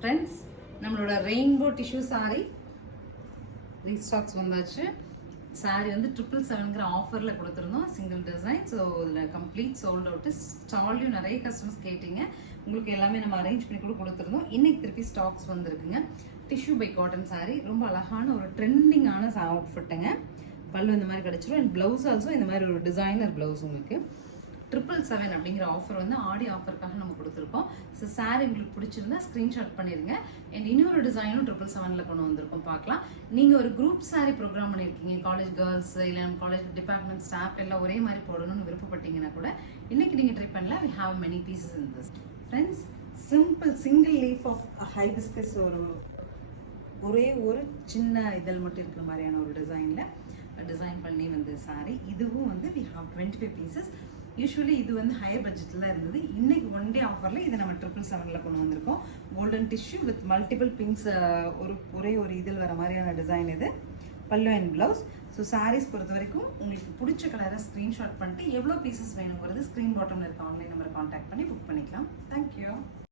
Friends, நம்மளோட rainbow tissue sorry ரீஸ்டாக்ஸ் வந்தாச்சு. Sorry வந்து 777ங்கிற ஆஃபரில் கொடுத்துருந்தோம், சிங்கிள் டிசைன். ஸோ இதில் கம்ப்ளீட் சோல்ட் அவுட்டு. ஸ்டால்லையும் நிறைய கஸ்டமர்ஸ் கேட்டிங்க, உங்களுக்கு எல்லாமே நம்ம அரேஞ்ச் பண்ணி கூட கொடுத்துருந்தோம். இன்னைக்கு திருப்பி ஸ்டாக்ஸ் வந்திருக்குங்க. டிஷ்யூ பை காட்டன் சாரி, ரொம்ப அழகான ஒரு ட்ரெண்டிங்கான அவுட்ஃபிட்டுங்க. பல்லு இந்த மாதிரி கிடச்சிரும். அண்ட் ப்ளவுஸ் ஆல்சோ இந்த மாதிரி ஒரு டிசைனர் ப்ளவுஸ் உங்களுக்கு 777 அப்படிங்கிற ஆஃபர் வந்து ஆடி ஆஃபருக்காக நம்ம கொடுத்துருக்கோம். ஸோ சாரி உங்களுக்கு பிடிச்சிருந்தா ஸ்க்ரீன்ஷாட் பண்ணிடுங்க. அண்ட் இன்னொரு டிசைனும் 777ல் கொண்டு வந்திருக்கோம், பார்க்கலாம். நீங்கள் ஒரு குரூப் சாரி ப்ரோக்ராம் பண்ணியிருக்கீங்க, காலேஜ் கேர்ள்ஸ் இல்லை நம்ம காலேஜ் டிபார்ட்மெண்ட் ஸ்டாஃப் எல்லாம் ஒரே மாதிரி போடணும்னு விருப்பப்பட்டீங்கன்னா கூட இன்னைக்கு நீங்கள் ட்ரை பண்ணலாம். We have many pieces in this. Friends, simple single leaf of hibiscus, ஒரே ஒரு சின்ன இதழ் மட்டும் இருக்கிற மாதிரியான ஒரு டிசைன் பண்ணி வந்து சாரி. இதுவும் வந்து வி ஹாவ் 25 பீசஸ். யூஸ்வலி இது வந்து ஹையர் பட்ஜெட்டில் இருந்தது. இன்னைக்கு ஒன் டே ஆஃபரில் இதை நம்ம 777ல் கொண்டு வந்திருக்கோம். Golden tissue with multiple pinks, ஒரே ஒரு இதில் வர மாதிரியான டிசைன் இது. பல்லு அண்ட் ப்ளவுஸ். ஸோ சாரீஸ் பொறுத்த வரைக்கும் உங்களுக்கு பிடிச்ச கலரை ஸ்க்ரீன்ஷாட் பண்ணிட்டு எவ்வளோ பீசஸ் வேணுங்கிறது ஸ்க்ரீன் பாட்டமில் இருக்க ஆன்லைன் நம்பரை கான்டாக்ட் பண்ணி புக் பண்ணிக்கலாம். தேங்க்யூ.